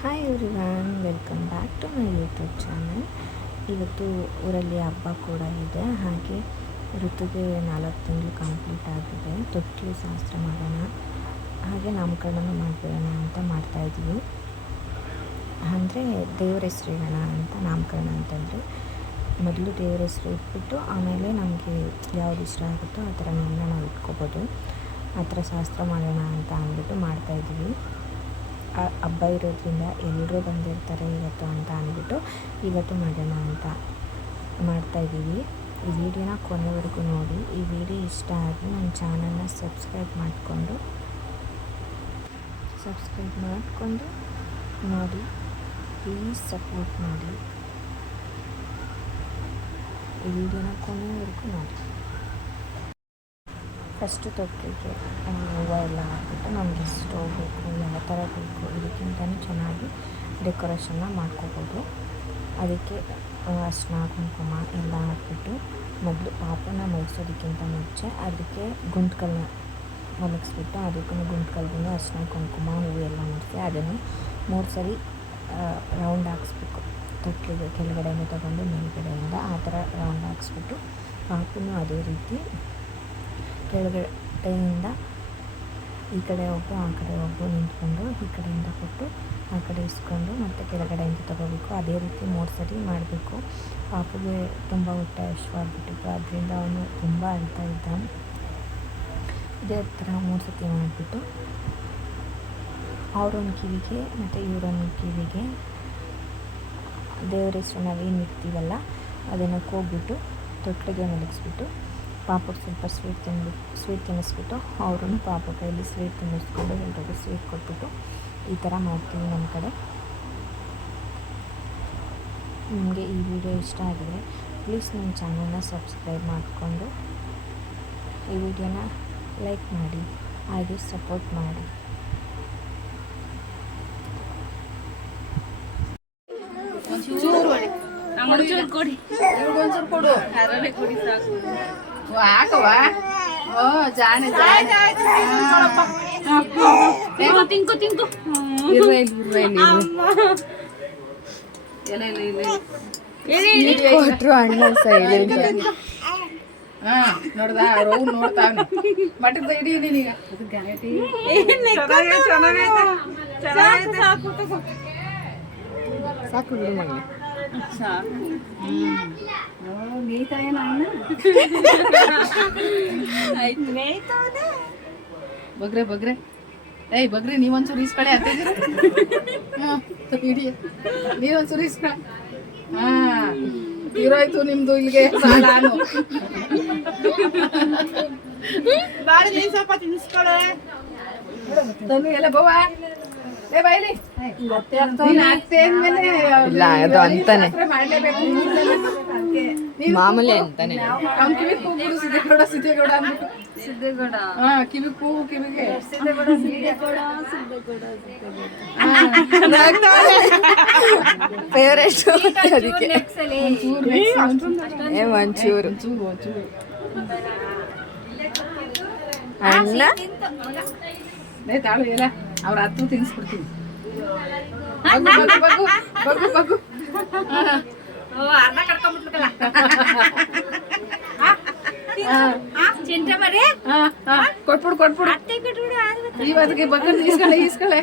Hi everyone, welcome back to my YouTube channel. ಇವತ್ತು ಊರಲ್ಲಿ ಹಬ್ಬ ಕೂಡ ಇದೆ. ಹಾಗೆ ಋತುಗೆ 4 ತಿಂಗಳು ಕಂಪ್ಲೀಟ್ ಆಗಿದೆ. ತೊಟ್ಟಿಲು ಶಾಸ್ತ್ರ ಮಾಡೋಣ, ಹಾಗೆ ನಾಮಕರಣ ಮಾಡಿಬಿಡೋಣ ಅಂತ ಮಾಡ್ತಾಯಿದ್ವಿ. ಅಂದರೆ ದೇವ್ರ ಹೆಸ್ರು ಇಡೋಣ ಅಂತ. ನಾಮಕರಣ ಅಂತಂದರೆ ಮೊದಲು ದೇವ್ರ ಹೆಸ್ರು ಇಟ್ಬಿಟ್ಟು ಆಮೇಲೆ ನಮಗೆ ಯಾವ್ದು ಇಷ್ಟ ಆಗುತ್ತೋ ಆ ಥರ ನಾವು ಇಟ್ಕೋಬೋದು. ಆ ಥರ ಶಾಸ್ತ್ರ ಮಾಡೋಣ ಅಂತ ಅಂದ್ಬಿಟ್ಟು ಮಾಡ್ತಾಯಿದ್ವಿ. ಹಬ್ಬ ಇರೋದ್ರಿಂದ ಎಲ್ಲರೂ ಬಂದಿರ್ತಾರೆ ಇವತ್ತು ಅಂತ ಅಂದ್ಬಿಟ್ಟು ಇವತ್ತು ಮಾಡೋಣ ಅಂತ ಮಾಡ್ತಾಯಿದ್ದೀವಿ. ಈ ವಿಡಿಯೋನ ಕೊನೆವರೆಗೂ ನೋಡಿ. ಈ ವಿಡಿಯೋ ಇಷ್ಟ ಆದರೆ ನನ್ನ ಚಾನಲ್ನ ಸಬ್ಸ್ಕ್ರೈಬ್ ಮಾಡಿಕೊಂಡು ನೋಡಿ. ಪ್ಲೀಸ್ ಸಪೋರ್ಟ್ ಮಾಡಿ. ಈ ವಿಡಿಯೋನ ಕೊನೆವರೆಗೂ ನೋಡಿ. ಫಸ್ಟು ತೊಟ್ಟಿಗೆ ಹೂವು ಎಲ್ಲ ಹಾಕ್ಬಿಟ್ಟು ನಮಗೆ ಎಷ್ಟು ಬೇಕು, ಯಾವ ಥರ ಬೇಕು, ಇದಕ್ಕಿಂತಲೂ ಚೆನ್ನಾಗಿ ಡೆಕೋರೇಷನ್ನ ಮಾಡ್ಕೋಬೋದು. ಅದಕ್ಕೆ ಅರಿಶಿನ ಕುಂಕುಮ ಎಲ್ಲ ಹಾಕ್ಬಿಟ್ಟು ಮೊದಲು ಪಾಪನ ಮಲಗಿಸೋದಕ್ಕಿಂತ ಮುಂಚೆ ಅದಕ್ಕೆ ಗುಂಟ್ಕಲ್ಲನ್ನ ಮಲಗಿಸ್ಬಿಟ್ಟು ಅದಕ್ಕೂ ಗುಂಟ್ಕಲ್ಗೂ ಅರಿಶಿನ ಕುಂಕುಮ ಹೂವು ಎಲ್ಲ ಮುಡಿಸಿ ಅದನ್ನು 3 ಸರಿ ರೌಂಡ್ ಹಾಕ್ಸ್ಬೇಕು. ತೊಟ್ಟಿಗೆ ಕೆಳಗಡೆಯಿಂದ ತಗೊಂಡು ಮೇಲ್ಗಡೆಯಿಂದ ಆ ಥರ ರೌಂಡ್ ಹಾಕ್ಸ್ಬಿಟ್ಟು ಪಾಪನೂ ಅದೇ ರೀತಿ ಕೆಳಗಡೆಯಿಂದ ಈ ಕಡೆ ಒಬ್ಬರು ಆ ಕಡೆ ಒಬ್ಬರು ನಿಂತ್ಕೊಂಡು ಈ ಕಡೆಯಿಂದ ಕೊಟ್ಟು ಆ ಕಡೆ ಇಸ್ಕೊಂಡು ಮತ್ತು ಕೆಳಗಡೆಯಿಂದ ತಗೋಬೇಕು. ಅದೇ ರೀತಿ 3 ಸರಿ ಮಾಡಬೇಕು. ಪಾಪುಗೆ ತುಂಬ ಹೊಟ್ಟೆ ಹಶ್ವಾಗಿಬಿಟ್ಟಿತ್ತು, ಅದರಿಂದ ಅವನು ತುಂಬ ಅಳ್ತಾ ಇದ್ದ. ಇದೇ ಥರ 3 ಸತಿ ಮಾಡಿಬಿಟ್ಟು ಅವರೊಂದು ಕಿವಿಗೆ ಮತ್ತು ಇವರೊಂದು ಕಿವಿಗೆ ದೇವ್ರ ಹೆಸರು ನಾವೇನು ಇಡ್ತೀವಲ್ಲ ಅದನ್ನು ಕೂಗ್ಬಿಟ್ಟು ತೊಟ್ಟಿಗೆ ಮಲಗಿಸ್ಬಿಟ್ಟು ಪಾಪಕ್ಕೆ ಸ್ವಲ್ಪ ಸ್ವೀಟ್ ತಿನ್ನಿಸ್ಬಿಟ್ಟು ಅವರು ಪಾಪ ಕೈಯಲ್ಲಿ ಸ್ವೀಟ್ ತಿನ್ನಿಸ್ಕೊಂಡು ಎಲ್ರಿಗೂ ಸ್ವೀಟ್ ಕೊಟ್ಬಿಟ್ಟು ಈ ಥರ ಮಾಡ್ತೀವಿ ನಮ್ಮ ಕಡೆ. ನಿಮಗೆ ಈ ವಿಡಿಯೋ ಇಷ್ಟ ಆಗಿದರೆ ಪ್ಲೀಸ್ ನನ್ನ ಚಾನಲ್ನ ಸಬ್ಸ್ಕ್ರೈಬ್ ಮಾಡಿಕೊಂಡು ಈ ವಿಡಿಯೋನ ಲೈಕ್ ಮಾಡಿ, ಹಾಗೆ ಸಪೋರ್ಟ್ ಮಾಡಿ. ಹಾಕವಾ ಜಾಣೆ ತಿಂಕು ಕೊಟ್ಟರು ಅಣ್ಣ ಸೈಡ್ ನೋಡ್ದ ರೌಂಡ್ ನೋಡ್ತಾವ್ನಿ ಮಟದ ಹಿಡಿ ನೀನೀಗ ಸಾಕು ಬಿಡು ಮನೆ ಬಗ್ರೆ ಬಗ್ರೆ ಏಯ್ ಬಗ್ರೆ ನೀವೊಂಚೂರು ಈಸ್ಕಡೆ ಹತ್ತಿದ್ದೀರ. ನೀವೊಂಚೂರು ಈಸ್ಕಡೆ. ಇರೋಯ್ತು ನಿಮ್ದು ಇಲ್ಲಿಗೆ ನಾನು ತನು ಎಲ್ಲ ಬವ್ವ ಏ ಬಾಯ್ಲಿ ಇಲ್ಲ, ಅದು ಅಂತಾನೆ ಮಾಮೂಲಿ ಅಂತಾನೆ. ಅವ್ನ ಕಿವಿ ಕೂಗುಡು ಸಿದ್ದೇಗೌಡ ಅಂದ್ಬಿಟ್ಟು ಕಿವಿ ಕೂಗು ಕಿವಿಗೆ ಫೇವರೇಟ್ ಅದಕ್ಕೆ ಒಂಚೂರು ಅಣ್ಣ ತಾಳು ಎಲ್ಲ ಅವ್ರ ಹತ್ತು ತಿನ್ಸ್ಬಿಡ್ತೀನಿ. ಬಗ್ಗು ಬಗ್ಗು ಬಗ್ಗು ಕೊಟ್ಬಿಡು ಇವತ್ತಿಗೆ ಬಗ್ಗ ಈಸ್ಕಳೆ